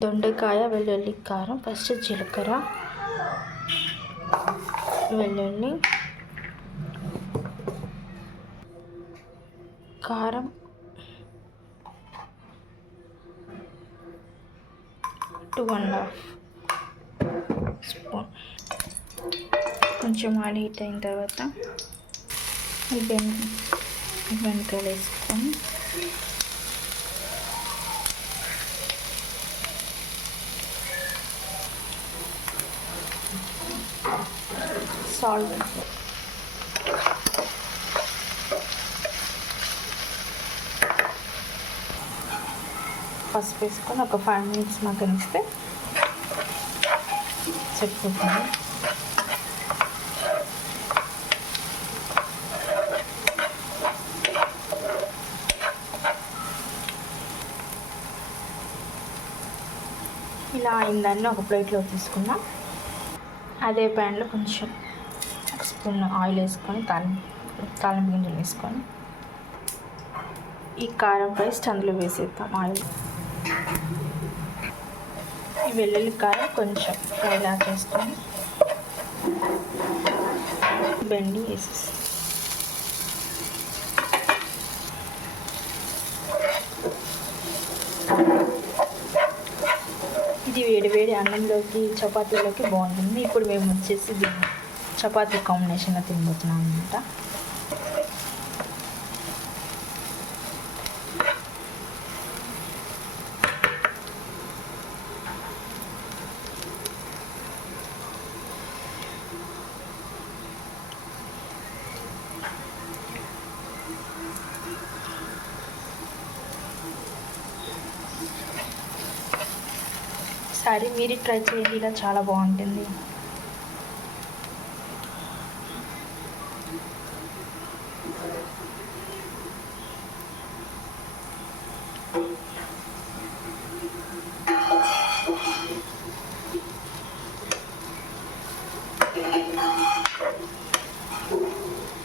దొండకాయ వెల్లుల్లి కారం ఫస్ట్ జీలకర్ర వెల్లుల్లి కారం టూ అండ్ హాఫ్ స్పూన్. కొంచెం ఆడి హీట్ అయిన తర్వాత ఈ బెన్ బెండకాయలు వేసుకొని సాల్ట్ పసుపు వేసుకొని ఒక ఫైవ్ మినిట్స్ మాకు మగ్గనిస్తే చెప్పుకుంటాను ఇలా అయిందాన్ని ఒక ప్లేట్లో తీసుకుందాం. అదే ప్యాన్లో కొంచెం స్పూన్ ఆయిల్ వేసుకొని తాలిం తాలింపు గింజలు వేసుకొని ఈ కారం పేస్ట్ అందులో వేసేద్దాం ఆయిల్. ఈ వెల్లుల్లి కారం కొంచెం ఫ్రైలా చేసుకొని బెండి వేసేసి ఇది వేడి వేడి అన్నంలోకి చపాతీలోకి బాగుంటుంది. ఇప్పుడు మేము వచ్చేసి చపాతీ కాంబినేషన్లో తినబోతున్నాం అనమాట సారీ మీరు ట్రై చేయండి ఇలా చాలా బాగుంటుంది. Thank you.